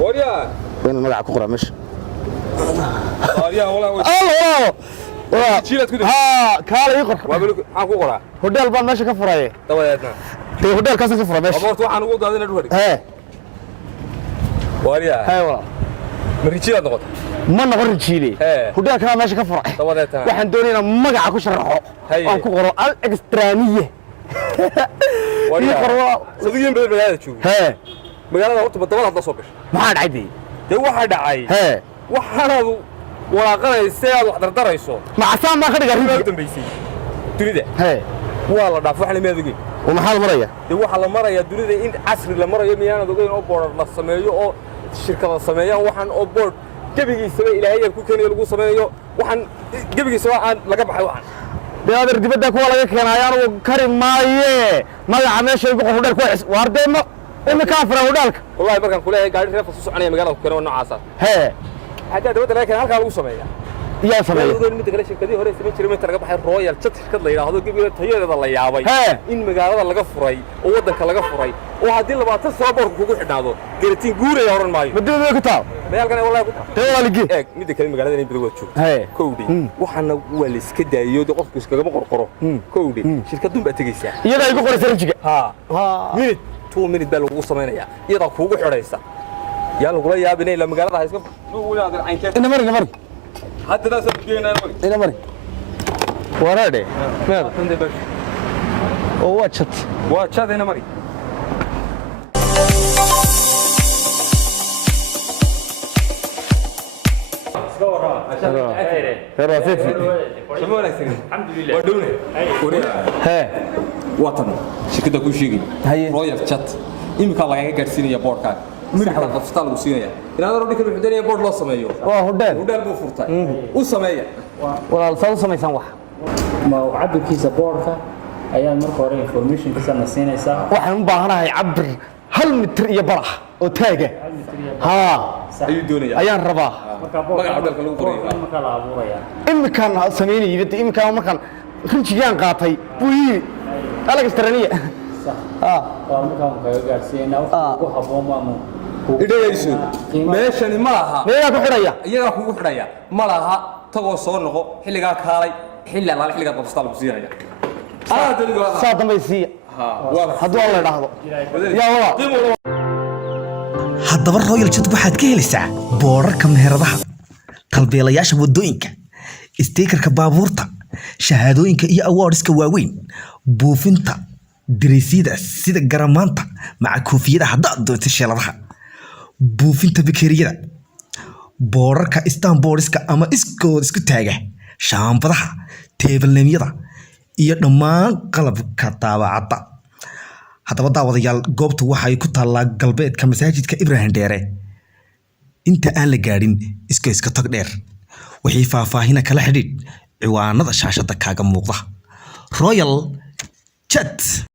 وريا وين المقع كقرة مش وريا والله الله تشيلت كده ها كاله يقرأ وابلك حان كقرا هوديل بان ماشي كفرايه دبايتنا دي هوديل كاسن كفرا ماشي abortu waxaan ugu daadinay dhawr ها wariya هاي والله marijiila noqoto ما نقر رجيلي هوديل كان ماشي كفرا دبايتنا waxaan doonaynaa magaca ku sharaxo aan ku qoro al extraniye wariya sadiin beelada joogo ها magaalada horta badabada hadda soo gashay maxaa dhacay dee waxa dhacay waxaanadu walaaqanaysa aad wax dardarayso macasaan ma ka dhigaa rinta dambeysay dunida waa la dhaaf wax la meedigay ومحل مريا waxa la maraya dunida in casri la marayo miyaanad ogeyn oo board la sameeyo oo shirkada sameeyaan waxaan oo board gabigiisa ilaahay ku keenay lagu sameeyo waxaan gabigiisa aan laga baxay waxaan beedir dibadda kuwa laga keenayaan oo kari maaye magaca meesha ugu qof dheer ku xis waardeemo imika fara hudalka wallahi markaan ku leeyahay gaari reef soo soconaya magaalada ku keenay noocaas hadda dawladda laga keenay halka lagu sameeyaa yaa sameeyay mid kale shirkadii hore sameeyay jiray inta laga baxay royal chat shirkad la yiraahdo gabiga tayadeeda la yaabay in magaalada laga furay oo wadanka laga furay oo hadii 20 soo boorku kugu xidhnaado garitiin guuray horan maayo madada ku taal meelkan wallahi ku taal tawaligi mid kale magaalada inay bidawad joogto koowdi waxana waa la iska daayo qofku iskaga qorqoro koowdi shirkadun ba tagaysa iyada ay ku qoraysan rijiga minute 2 minute baa lagu sameeynaya iyada kugu xidhaysa yaa lagu la yaabinay la magaalada hayska walaad aynka ina mari حتى لا سبقينا المري إلى مري ورادي ماذا واتشت هنا مري الحمد لله ودوني ها وطن شركة كل شيء رويال تشات إمك الله يقدرسيني يا بوركان مرحبا قفطان وسينيا إن هذا رودي كانوا يحدني بورد لا سمايو هودال بو فرتاي وسمايا ولا صار سميسان wax ما cabirkiisa boorka ayaa marka hore information ka sameynaysa waxaan u baahanahay cabir 1 mitir iyo barax oo taaga ayuu doonaya ayaan rabaa magaca dalka lagu qoray marka la abuuraya imkaan sameeyay imkaan markaan rinjigaan qaatay buyi alag istaraniya waa markaan kaga gaarsiinaa ugu haboon maamo idhayso meeshani ma laha meeyaa ku xidhaya iyaga kugu xidhaya ma laha tagoo soo noqo xilliga kaalay xilli la xilliga qabstaa lagu siinaya saa dambaysiya hadduu alla idhaahdo yaa wala haddaba royal chat waxaad ka helaysaa boorarka meheradaha qalbeelayaasha wadooyinka stiikarka baabuurta shahaadooyinka iyo awardska waaweyn buufinta diriisyada sida garamaanta maca koofiyada haddaad doonto sheeladaha buufinta bakeeriyada boorarka istanbooliska ama iskood isku taaga shaambadaha teebalneemyada iyo dhammaan qalabka daabacadda haddaba daawadayaal goobtu waxay ku taallaa galbeedka masaajidka Ibrahim Dheere inta aan la gaadhin iska tag dheer wixii faahfaahin kala xidhiidh ciwaanada shaashada kaaga muuqda Royal Chat